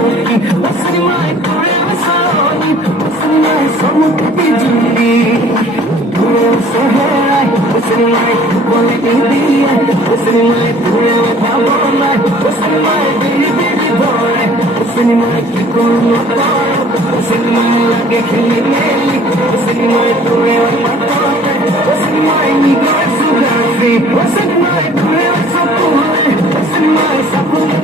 roki wasani mai kore wasani wasani mai samut bijli dure soherai wasani mai bole diya wasani mai dure bhabona wasani mai bili bili bore wasani mai kikono taro wasani mai lage khili meli wasani mai dure matote wasani mai nigar sugasi wasani mai dure sapule wasani mai sapule